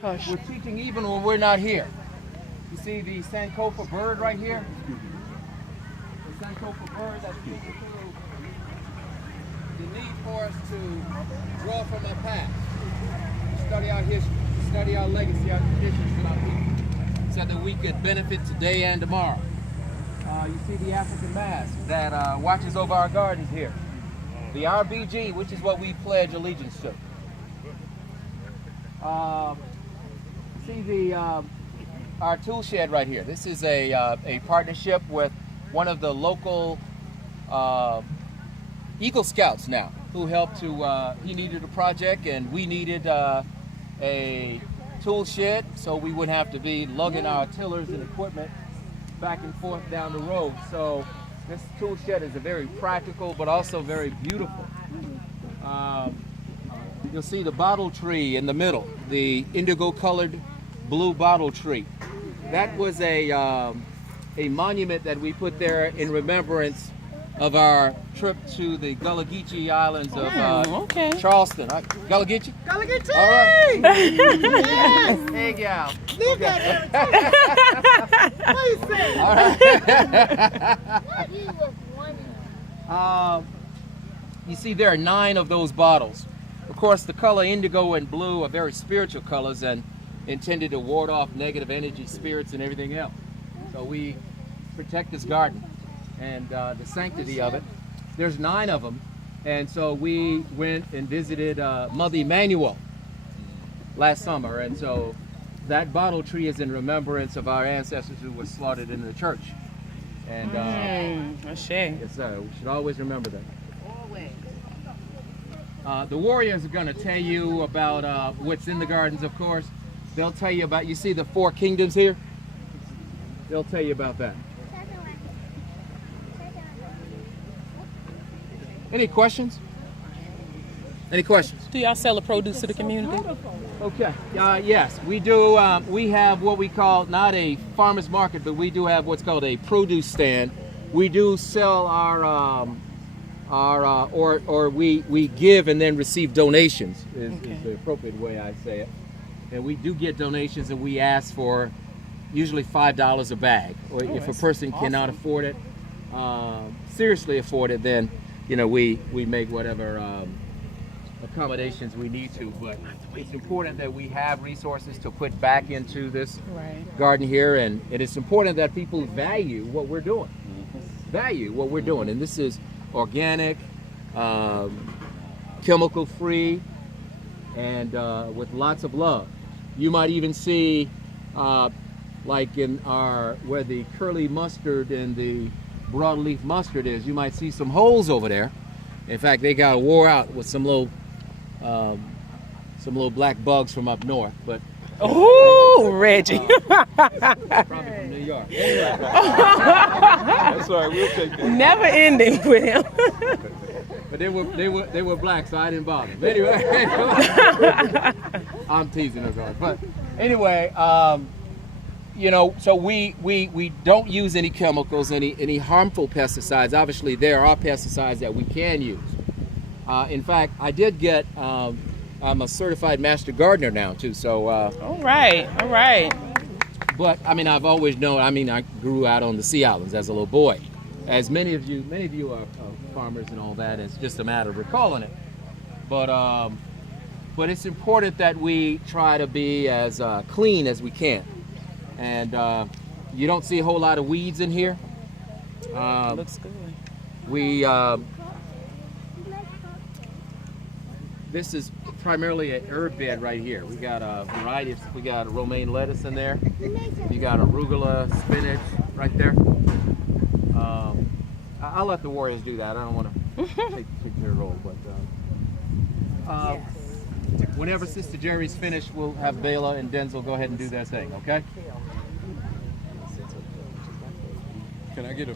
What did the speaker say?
Hush. We're teaching even when we're not here. You see the Sankofa bird right here? The Sankofa bird that's speaking to the need for us to draw from our past, study our history, study our legacy, our traditions with our people, so that we could benefit today and tomorrow. You see the African mask that watches over our gardens here. The RBG, which is what we pledge allegiance to. See the our tool shed right here. This is a partnership with one of the local Eagle Scouts now, who helped to. He needed a project, and we needed a tool shed, so we wouldn't have to be lugging our tillers and equipment back and forth down the road. So this tool shed is a very practical, but also very beautiful. You'll see the bottle tree in the middle, the indigo-colored blue bottle tree. That was a monument that we put there in remembrance of our trip to the Gullah Geechee Islands of Charleston. Gullah Geechee? Gullah Geechee! All right. Yes! Hey, gal. Leave that there. What you say? All right. You see, there are 9 of those bottles. Of course, the color indigo and blue are very spiritual colors and intended to ward off negative energy, spirits, and everything else. So we protect this garden and the sanctity of it. There's 9 of them, and so we went and visited Mother Emanuel last summer, and so that bottle tree is in remembrance of our ancestors who were slaughtered in the church. And that's shame. yes, sir. We should always remember that. The warriors are going to tell you about what's in the gardens, of course. They'll tell you about, you see the 4 kingdoms here? They'll tell you about that. Any questions? Any questions? Do y'all sell the produce to the community? Okay. Yes, we do. We have what we call not a farmer's market, but we do have what's called a produce stand. We do sell we give and then receive donations is the appropriate way I say it. And we do get donations, and we ask for usually $5 a bag. Or if a person cannot afford it, seriously afford it, then we make whatever accommodations we need to. But it's important that we have resources to put back into this garden here, and it is important that people value what we're doing. And this is organic, chemical free, and with lots of love. You might even see like in where the curly mustard and the broadleaf mustard is, you might see some holes over there. In fact, they got wore out with some little black bugs from up north, but Reggie. probably from New York. That's all right, we'll take that. Never ending with him. But they were black, so I didn't bother. But anyway, I'm teasing her, guys. But anyway, so we don't use any chemicals, any harmful pesticides. Obviously, there are pesticides that we can use. In fact, I did get. I'm a certified master gardener now too. So. All right. But I mean, I've always known. I mean, I grew out on the Sea Islands as a little boy. As many of you are farmers and all that. It's just a matter of recalling it. But it's important that we try to be as clean as we can. And you don't see a whole lot of weeds in here. Looks good. This is primarily an herb bed right here. We got a variety we got a romaine lettuce in there. You got arugula, spinach right there. I'll let the warriors do that. I don't want to take their role, but whenever Sister Jerry's finished, we'll have Bela and Denzel go ahead and do their thing, okay? Can I get a